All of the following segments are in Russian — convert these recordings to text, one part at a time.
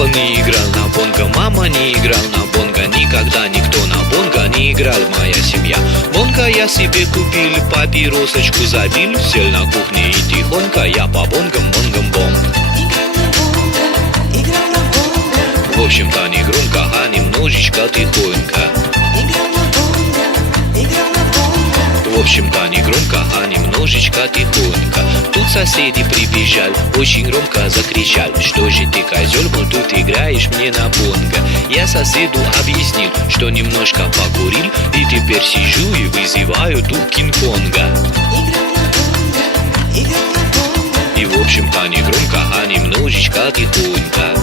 Папа не играл на бонго, мама не играл на бонго. Никогда никто на бонго не играл, моя семья. Бонго я себе купил, папиросочку забил, сел на кухне и тихонько я по бонгам, бонгам, бом. В общем-то не громко, а немножечко тихонько. В общем-то не громко, а немножечко тихонько. Тут соседи прибежали, очень громко закричали: что же ты, козел, мол, тут играешь мне на бонго? Я соседу объяснил, что немножко покурил, и теперь сижу и вызываю тут Кинг-Конга. И в общем-то не громко, а немножечко тихонько.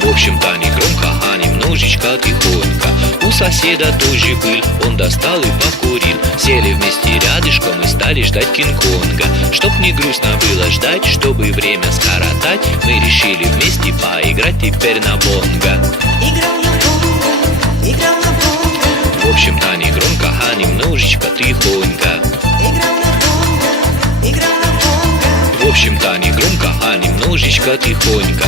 В общем-то не громко, а немножечко тихонько. У соседа тоже был, он достал и покурил. Сели вместе рядышком и стали ждать Кинг-Конга. Чтоб не грустно было ждать, чтобы время скоротать, мы решили вместе поиграть теперь на бонго. В общем-то не громко, а немножечко тихонько. В общем-то не громко, а немножечко тихонько.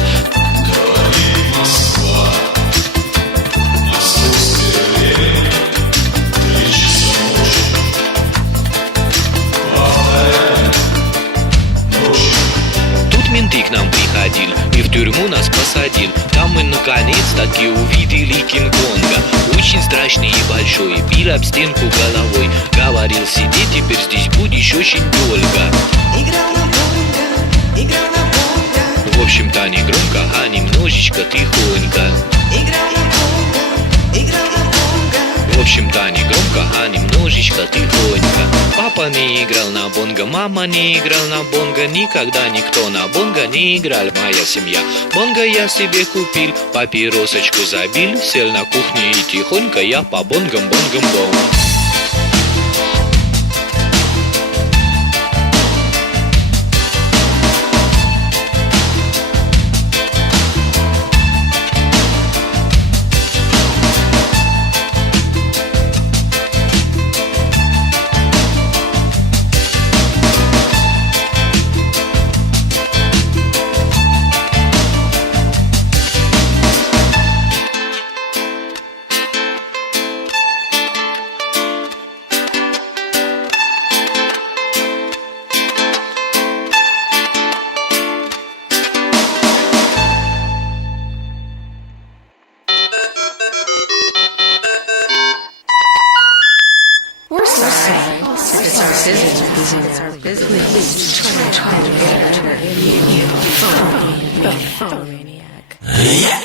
Менты к нам приходил и в тюрьму нас посадил. Там мы наконец-таки увидели Кинг-Конга. Очень страшный и большой, бил об стенку головой. Говорил: сиди теперь здесь будешь очень долго. В общем-то не громко, а немножечко тихонько. В общем-то не громко, а немножечко тихонько. Папа не играл на бонго, мама не играл на бонго. Никогда никто на бонго не играл, моя семья. Бонго я себе купил, папиросочку забил, сел на кухне и тихонько я по бонгам, бонгам, бом. We're sorry. It's our business. Please try to get a phone maniac.